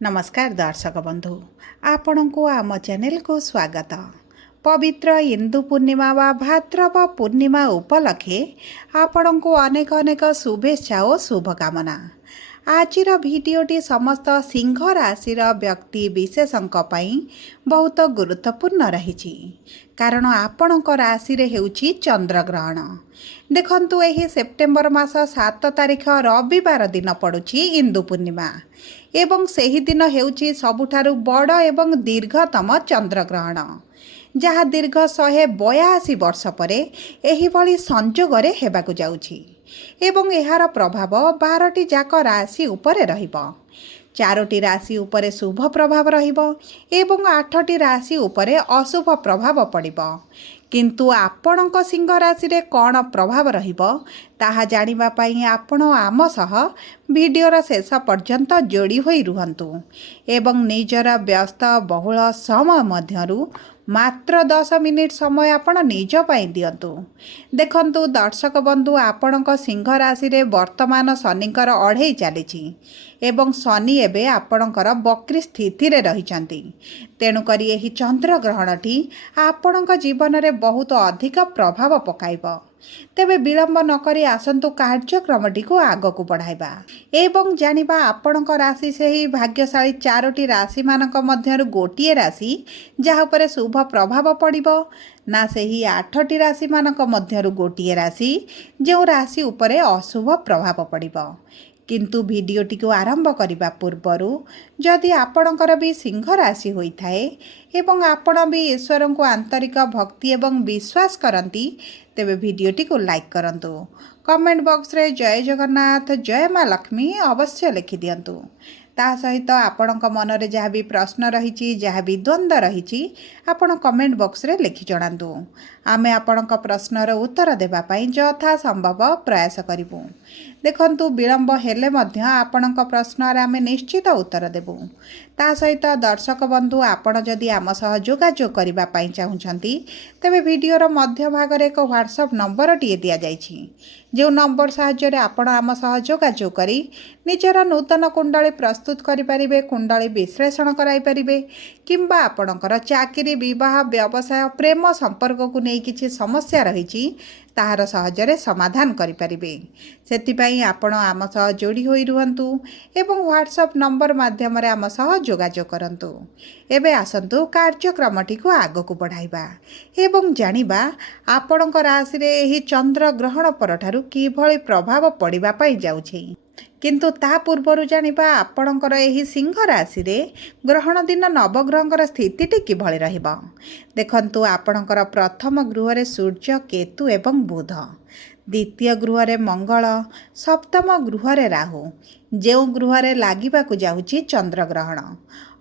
नमस्कार दर्शक बंधु आपण को आम चैनल को स्वागत। पवित्र इंदु पूर्णिमा व भाद्रव पूर्णिमा उपलक्षे आपण को अनेक अनेक शुभेच्छा और शुभकामना। आजिर भिडियोटी समस्त सिंह राशि व्यक्ति विशेषों बहुत गुरुत्वपूर्ण रही कारण आपणक राशि हेउछि चंद्रग्रहण। देखंतु एही सेप्टेम्बर मास 7 तारिख रविवार दिन पड़ुछि इंदु पूर्णिमा एवं सही दिन हेउछि सबुठारु बड़ एवं दीर्घतम चंद्रग्रहण जहाँ दीर्घ 182 वर्ष पर एहिभଳି संजोगरे हेबाकु जाउछि एवं एहार प्रभाव 12टी जाक राशि उपरे रहिबो। 4टी राशि उपरे शुभ प्रभाव रहिबो एवं 8टी राशि उपरे अशुभ प्रभाव पड़िबो। किंतु आपणक सिंह राशि रे कौन प्रभाव रहिबो ताहा जानिबा पई आपण आम सह भिडियोर शेष पर्यंत जोड़ी होई रुहंतु एवं निजर व्यस्त बहुल समय मध्यरु मात्र 10 मिनिट समय आपण निज पई दियंतु। देखंतु दर्शक बंधु आपणक सिंह राशि रे वर्तमान शनिकर अढ़ई चलीछि एवं शनि एबे आपणकर वक्री स्थिति रे रहिचंती। तेणु करी एही चंद्र ग्रहणटी आपणक जीवन रे बहुत अधिक प्रभाव पकाइबो। तेबे विलंब नकरी आसंतु कार्यक्रमटी को आगकू बढ़ाइबा एवं जानिबा आपणक राशि सही भाग्यशाली 4टी राशि मानक मध्यरु गोटिए राशि जहाँ पर शुभ प्रभाव पड़िबो ना सही 8टी राशि मानक मध्यरु गोटिए राशि जो राशि उपरे अशुभ प्रभाव पड़िबो। किंतु भिडियोटी को आरंभ करने पूर्वर जदि आपणकर भी सिंह राशि होइथाए एवं आपण भी ईश्वर को आंतरिक भक्ति एवं विश्वास करती तेबे भिडियोटी को लाइक करंतु। कमेंट बॉक्स रे जय जगन्नाथ जय माँ लक्ष्मी अवश्य लिखि दियंतु। ता सहित आपणक मन रे जहाँ भी प्रश्न रही जहाँ भी द्वंद्व रही आपण कमेंट बॉक्स रे लिखि जणांतु। आमे आपणक प्रश्नर उत्तर देबा पई यथा संभव प्रयास करिबु। देखंतु विलंब हेले मध्य आपणक प्रश्नर आमे निश्चित उत्तर देबु। ता सहित दर्शक बंधु आपण जदि आम सह जोगाजोग करबा पई चाहुछंती तेबे भिडियोर मध्य भाग रे एक व्हाट्सएप नंबर टिए दिया जाइछि जो नंबर साहाय्य रे आपण आम सह जोगाजोग करी निजर नूतन कुंडली प्रस्तुत करि परिबे, कुंडली विश्लेषण कराई परिबे किंबा आपणकर चाकरी विवाह व्यवसाय प्रेम संपर्क को नहीं किछि समस्या रही ताहार सहजरे समाधान करिपारिबे। सेतिपई आपण आम सह जोड़ी होई रुहंतु एवं व्हाट्सएप नंबर माध्यम रे आम सह जोगाजोग करंतु। एबे आसंतु कार्यक्रमटी को आगकू बढ़ाइबा एवं जानिबा आपणक राशि रे एही चंद्र ग्रहण परठारु किभଳି प्रभाव पड़िबा पई जाउछि। किंतु ता पूर्वर जानिबा आपणकर एही सिंह राशि रे ग्रहण दिन नवग्रहंकर स्थितिटी किभଳି रहिबो। देखंतु आपणकर प्रथम गृह रे सूर्य केतु एवं बुध, द्वितीय गृह रे मंगल, सप्तम गृह रे राहु जो गृह रे लागिबाकू जाउछि चंद्रग्रहण,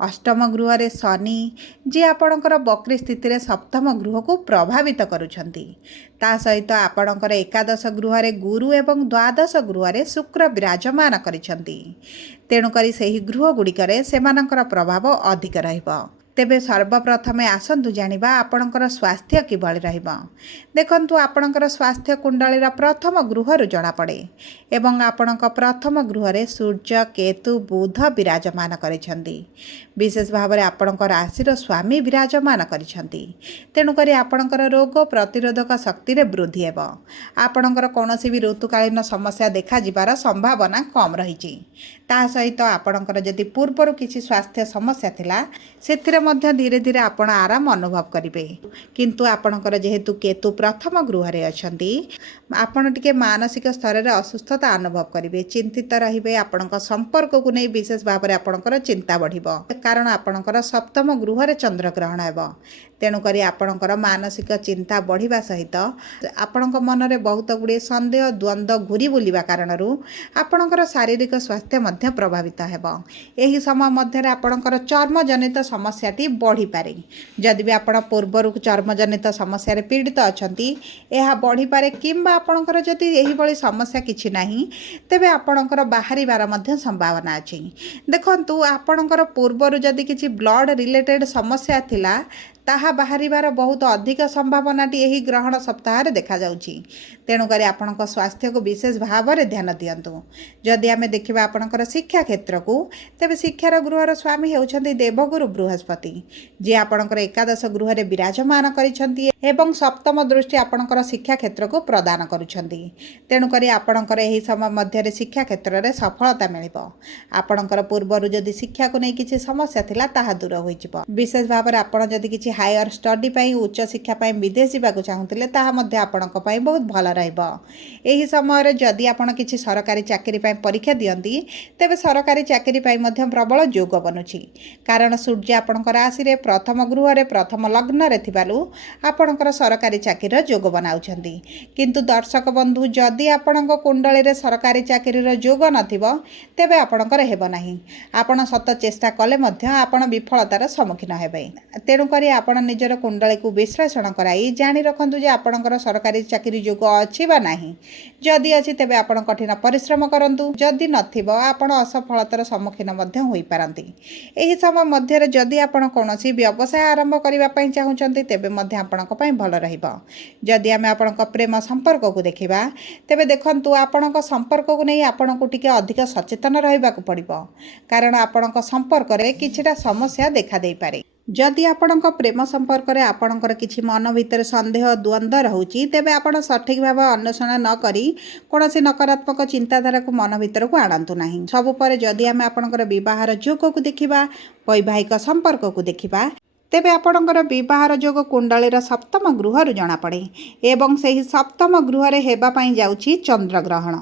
अष्टम गृह रे शनि जे आपणकर वक्री स्थिति रे सप्तम गृह को प्रभावित करुछंती। ता सहित आपणकर एकादश गृह रे गुरु एवं द्वादश गृह रे शुक्र विराजमान करिछंती। तेणु करी सही गृह गुड़िकरे सेमानकर प्रभाव अधिक रहिबो। तेबे सर्वप्रथमे आसंतु जानिबा आपणकर स्वास्थ्य किभଳି रहिबो। देखंतु आपणकर स्वास्थ्य कुंडलीर प्रथम गृहरु जणा पड़े एवं आपणक प्रथम गृह रे सूर्य केतु बुध विराजमान करिछंती। विशेष भाव में आपणकर राशिर स्वामी विराजमान करिछंती। तेणु करी आपणकर रोग प्रतिरोधक शक्ति रे वृद्धि हेबो। आपणकर कोनोसी भी ऋतुकालीन समस्या देखा जिबार संभावना कम रहिछि। ता सहित आपणकर जदि पूर्वर किछि स्वास्थ्य समस्या थिला सेथिरे मध्य धीरे धीरे आपण आराम अनुभव करिवे। किंतु आपणकर जेहेतु केतु प्रथम गृह रे अछंती आपण टिके मानसिक स्तर रे असुस्थता अनुभव करिवे, चिंतित रहिबे। आपणक संपर्क को नै विशेष भाव में आपणकर चिंता बढ़िबो कारण आपणकर सप्तम गृह रे चंद्रग्रहण हेबो। तेणु करी आपणकर मानसिक चिंता बढ़िबा सहित आपणक मन रे बहुत गुड़े संदेह द्वंद्व घूरी बुलिबा कारणरू आपणकर शारीरिक स्वास्थ्य मध्य प्रभावित हेबो। एही समय मध्य आपणकर चर्म जनित समस्या समस्याटी बढ़ी पारे। जदि भी आपण पूर्वर चर्मजनित समस्या पीड़ित अच्छा यह बढ़ी पारे किंबा आपणकर जदि यही भली समस्या किछि नाही तेबे आपणकर बाहरी बार मध्य संभावना अछि। देखंतु आपणकर पूर्वर जदि किछि ब्लड रिलेटेड समस्या थिला ताहा बाहर बहुत अधिक संभावनाटी यही ग्रहण सप्ताह देखा जाउछि। तेणुकर आपणक स्वास्थ्य को विशेष भाव में ध्यान दियंतु। जदि आमे देखिबा आपणकर शिक्षा क्षेत्र को तेबे शिक्षार गृहर स्वामी हेउछन्ति देवगुरु बृहस्पति जे आपणकर एकादश गृह रे विराजमान करिसन्ति एवं सप्तम दृष्टि आपणकर शिक्षा क्षेत्र को प्रदान करुछन्ति। तेणुकर आपणकर एही समय मध्य शिक्षा क्षेत्र रे सफलता मिलिबो। आपणकर पूर्वर जदि शिक्षा को नै किछि समस्या थिला ताहा दूर होइजिबो। विशेष भाव में आपण जदि किछि हायर स्टडी पई उच्च शिक्षा पई विदेश जाबाक चाहुतिले ताहा मध्य आपणक पई बहुत भल रहइबो। एही समय रे जदि आपण किछि सरकारी चाकरी पई परीक्षा दियंती तेबे सरकारी चाकरी पई मध्य प्रबल योग बनुछि। कारण सूर्य आपणकर राशि रे प्रथम गृह रे प्रथम लग्न रे थिबालु आपणकर सरकारी चाकरी योग बनाउछन्ती। किंतु दर्शक बंधु जदि आपणक कुंडली रे सरकारी चाकरी रो योग नथिबो तेबे आपणकर हेबो नाही। आपण सत चेष्टा कले मध्य आपण विफलतार सम्मुखीन हेबे। तेणु करी आपण निजर कुंडली को विश्लेषण कराई जानि रखंतु जे आपणकर सरकारी चाकरी योग अछि बा नाही। जदि अछि तेबे आपण कठिन परिश्रम करंतु, जदि नथिबो आपण असफलतार सम्मुखीन मध्य होई पारंती। एही समय मध्य रे जदि आपण कोनोसी व्यवसाय आरंभ करिबा पई चाहुचंती तेबे मध्य आपणक पई भल रहिबो। जदि आमे आपणक प्रेम संपर्क को देखिबा तेबे देखंतु आपणक संपर्क को नै आपणक टिके अधिक सचेतन रहिबाक पड़िबो। कारण आपणक संपर्क रे किछिटा समस्या देखा देई पारे। जदि आपणक प्रेम संपर्क रे आपणकर किछि मन भितर संदेह द्वंद्व रहउची तेबे आपण सठिक भाव अन्वेषण न करी कोनोसी नकारात्मक चिंताधारा को मन भितर को आनंतु नाही। सब परे जदि आमे आपणकर विवाहर योग को देखिबा, वैवाहिक संपर्क को देखिबा तेबे आपणकर विवाहर योग कुंडलीर सप्तम गृह जना पड़े एवं सही सप्तम गृह रे हेबा पई जाउची चंद्र ग्रहण।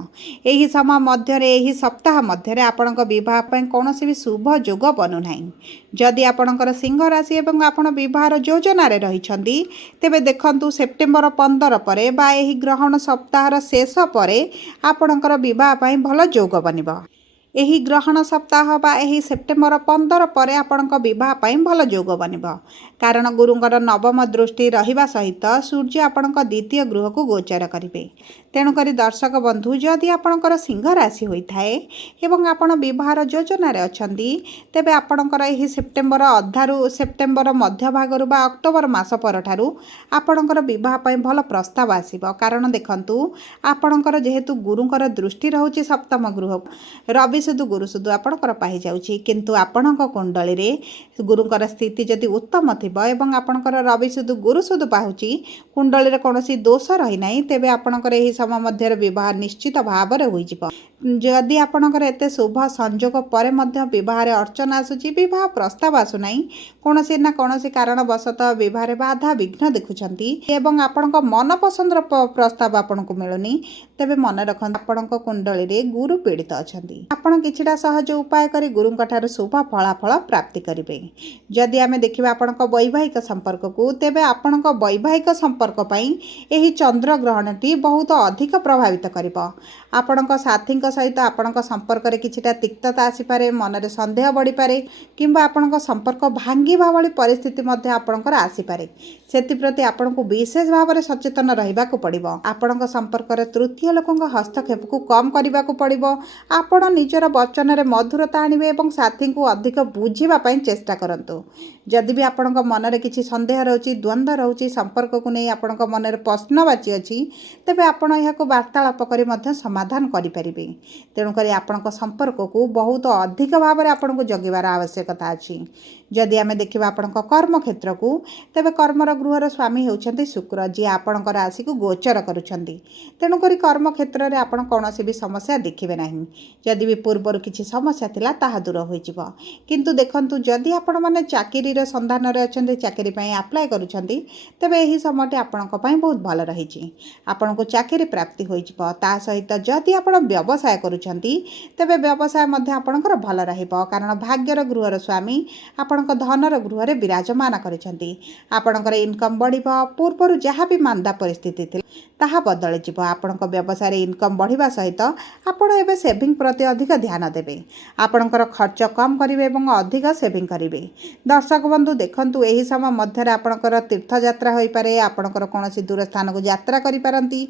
एही समय मध्य रे एही सप्ताह मध्य रे आपणक विवाह पई कोनोसी भी शुभ योग बनु नाही। जदि आपणकर सिंह राशि एवं आपण विवाहर योजना रे रहिछन्ती तेबे देखंतु सेप्टेम्बर 15 परे बा एही ग्रहण सप्ताहर शेष परे आपणकर विवाह पई भल योग बनिबो। एही ग्रहण सप्ताह बा एही सेप्टेम्बर 15 परे आपणक विवाह पई भल योग बनिबो। कारण गुरुंकर नवम दृष्टि रहिबा सहित सूर्य आपणक द्वितीय गृह को गोचर करिवे। तेणुकरी दर्शक बंधु जदि आपणकर सिंह राशि होइथाए एवं आपण विवाहर योजना रे अछंती तेबे आपणकर एही सेप्टेम्बर अधारु सेप्टेम्बर मध्य भागरु बा अक्टोबर मास परठारु आपणकर विवाह पई भल प्रस्ताव आसीबो। कारण देखंतु आपणकर जेहेतु गुरुंकर दृष्टि रहउची सप्तम गृह रवि सुदु गुरु सुदु आपणकर पाहि जाउची। किंतु आपणक कुंडली रे गुरुंकर स्थिति जदि उत्तम थिबो एवं आपणकर रवि सुदु गुरु सुदु पाहुची कुंडली रे कोनोसी दोष रहि नाही तेबे आपणकर एही समय मध्य विवाह निश्चित भाव रे होई जिवो। जदि आपणकर एते शुभ संयोग परे मध्य विवाह रे अर्चना आसुची, विवाह प्रस्ताव आसु नाही, कोनोसी ना कोनोसी कारणवशतः विवाह रे बाधा विघ्न देखुछंती एवं आपणक मन पसंदर प्रस्ताव आपणको मिलुनी तेबे मन रखन आपणक कुंडली रे गुरु पीड़ित अछंती। आपण किछिटा सहज उपाय करी गुरुंक ठारू शुभ फलाफल प्राप्ति करिवे। जदि आमे देखिबा आपणक वैवाहिक संपर्क को तेबे आपणक वैवाहिक संपर्क पई एही चंद्र ग्रहणटी बहुत अधिक प्रभावित करिवो। आपणक साथीक सहित आपणक संपर्क रे किछिटा तिक्तता आसी पारे, मन रे संदेह बढ़ी पारे किंबा आपणक संपर्क भांगिबा भली परिस्थिति मध्ये आपणकर आसी पारे। सेति प्रति आपणको विशेष भाव में सचेतन रहिबाकु पड़िबो। आपणक संपर्क रे तृतीय लोकक हस्तक्षेप को कम करिबाकु पड़िबो। आपण निजर वचन रे मधुरता आनिबे एवं साथी को अधिक बुझिबा पई चेष्टा करंतु। जदि भी आपणक मन रे किछि संदेह रहउची, द्वंद्व रहउची, संपर्क को नै आपणक मन रे प्रश्नवाची अछि तेबे आपण एहाको वार्तालाप करी मध्य समाधान करि परिबे। तेणु करी आपणक संपर्क को बहुत अधिक भाव में आपणको जगिबार आवश्यकता अछि। जदि आमे देखिबा आपणक कर्म क्षेत्र को तेबे कर्मर गृहर स्वामी हेउछन्ति शुक्र जे आपणक राशि को गोचर करूछन्ति। तेणु करी कर्म क्षेत्र रे आपण कोनोसी भी समस्या देखिबे नाही। जदि भी पूर्वर किछि समस्या थिला ताहा दूर होई जिवो। किंतु देखंतु जदि आपण माने चाकरी रे संधान रे अछन्ति, चाकरी पई अप्लाई करूछन्ति तेबे एही समयटे आपणक पई बहुत भल रहिछि। आपणको चाकरी प्राप्ति होई जिवो। ता सहित जदि आपण व्यवसाय ବ୍ୟବସାୟ କରୁଛନ୍ତି ତେବେ ବ୍ୟବସାୟ ମଧ୍ୟ ଆପଣଙ୍କର ଭଲ ରହିବ। କାରଣ ଭାଗ୍ୟର ଗୃହର ସ୍ୱାମୀ ଆପଣଙ୍କ ଧନର ଗୃହରେ ବିରାଜମାନ କରିଛନ୍ତି। ଆପଣଙ୍କର ଇନକମ୍ ବଢ଼ିବ। ପୂର୍ବରୁ ଯାହା ବି ମାନ୍ଦା ପରିସ୍ଥିତି ଥିଲା ତାହା ବଦଳିଯିବ। ଆପଣଙ୍କ ବ୍ୟବସାୟରେ ଇନକମ୍ ବଢ଼ିବା ସହିତ ଆପଣ ଏବେ ସେଭିଂ ପ୍ରତି ଅଧିକ ଧ୍ୟାନ ଦେବେ। ଆପଣଙ୍କର ଖର୍ଚ୍ଚ କମ୍ କରିବେ ଏବଂ ଅଧିକ ସେଭିଂ କରିବେ। ଦର୍ଶକ ବନ୍ଧୁ ଦେଖନ୍ତୁ, ଏହି ସମୟ ମଧ୍ୟରେ ଆପଣଙ୍କର ତୀର୍ଥଯାତ୍ରା ହୋଇପାରେ, ଆପଣଙ୍କର କୌଣସି ଦୂର ସ୍ଥାନକୁ ଯାତ୍ରା କରିପାରନ୍ତି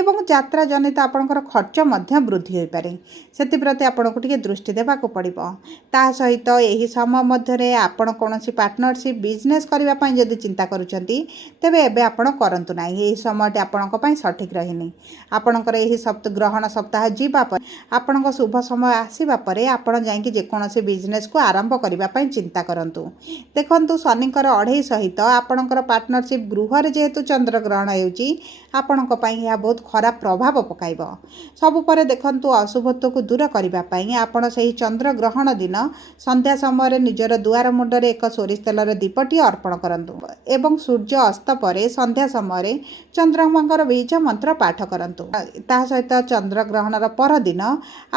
ଏବଂ ଯାତ୍ରା ଜନିତ ଆପଣଙ୍କର ଖର୍ଚ୍ଚ ମଧ୍ୟ ବୃଦ୍ଧି ହୋଇପାରେ। ସେଥିପ୍ରତି ଆପଣଙ୍କୁ ଟିକେ ଦୃଷ୍ଟି ଦେବାକୁ ପଡ଼ିବ। ତା ସହିତ ଏହି ସମୟ ମଧ୍ୟରେ ଆପଣ କୌଣସି ପାର୍ଟନରସିପ୍ ବିଜନେସ୍ କରିବା ପାଇଁ ଯଦି ଚିନ୍ତା କରୁଛନ୍ତି ତେବେ ଏବେ ଆପଣ କରନ୍ତୁ ନାହିଁ। ଏହି ସମୟଟି ଆପଣଙ୍କ ପାଇଁ ସଠିକ୍ ରହିନି। ଆପଣଙ୍କର ଏହି ଗ୍ରହଣ ସପ୍ତାହ ଯିବା ପରେ ଆପଣଙ୍କ ଶୁଭ ସମୟ ଆସିବା ପରେ ଆପଣ ଯାଇକି ଯେକୌଣସି ବିଜନେସ୍କୁ ଆରମ୍ଭ କରିବା ପାଇଁ ଚିନ୍ତା କରନ୍ତୁ। ଦେଖନ୍ତୁ, ଶନିଙ୍କର 2.5 ସହିତ ଆପଣଙ୍କର ପାର୍ଟନରସିପ୍ ଗୃହରେ ଯେହେତୁ ଚନ୍ଦ୍ରଗ୍ରହଣ ହେଉଛି ଆପଣଙ୍କ ପାଇଁ ଏହା ବହୁତ ଖରାପ ପ୍ରଭାବ ପକାଇବ। ସବୁ ପରେ ଦେଖନ୍ତୁ, ଅଶୁଭତ୍ୱକୁ ଦୂର କରିବା ପାଇଁ ଆପଣ ସେହି ଚନ୍ଦ୍ରଗ୍ରହଣ ଦିନ ସନ୍ଧ୍ୟା ସମୟରେ ନିଜର ଦୁଆର ମୁଣ୍ଡରେ ଏକ ସୋରିଷ ତେଲର ଦୀପଟିଏ ଅର୍ପଣ କରନ୍ତୁ ଏବଂ ସୂର୍ଯ୍ୟ ଅସ୍ତ ପରେ ସନ୍ଧ୍ୟା ସମୟରେ ଚନ୍ଦ୍ରମାଙ୍କର ବୀଜ ମନ୍ତ୍ର ପାଠ କରନ୍ତୁ। ତା ସହିତ ଚନ୍ଦ୍ରଗ୍ରହଣର ପରଦିନ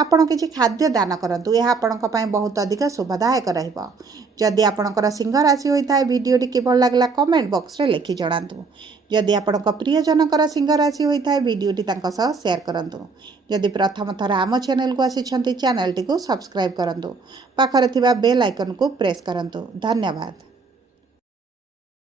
ଆପଣ କିଛି ଖାଦ୍ୟ ଦାନ କରନ୍ତୁ। ଏହା ଆପଣଙ୍କ ପାଇଁ ବହୁତ ଅଧିକ ଶୁଭଦାୟକ ରହିବ। ଯଦି ଆପଣଙ୍କର ସିଂହ ରାଶି ହୋଇଥାଏ, ଭିଡ଼ିଓଟି କିଭଳି ଲାଗିଲା କମେଣ୍ଟ ବକ୍ସରେ ଲେଖି ଜଣାନ୍ତୁ। ଯଦି ଆପଣଙ୍କ ପ୍ରିୟଜନଙ୍କର ସିଂହ ରାଶି ହୋଇଥାଏ, ଭିଡ଼ିଓଟି ତାଙ୍କ ସହ ସେୟାର କରନ୍ତୁ। ଯଦି ପ୍ରଥମ ଥର ଆମ ଚ୍ୟାନେଲକୁ ଆସିଛନ୍ତି, ଚ୍ୟାନେଲଟିକୁ ସବସ୍କ୍ରାଇବ୍ କରନ୍ତୁ। ପାଖରେ ଥିବା ବେଲ୍ ଆଇକନକୁ ପ୍ରେସ୍ କରନ୍ତୁ। ଧନ୍ୟବାଦ।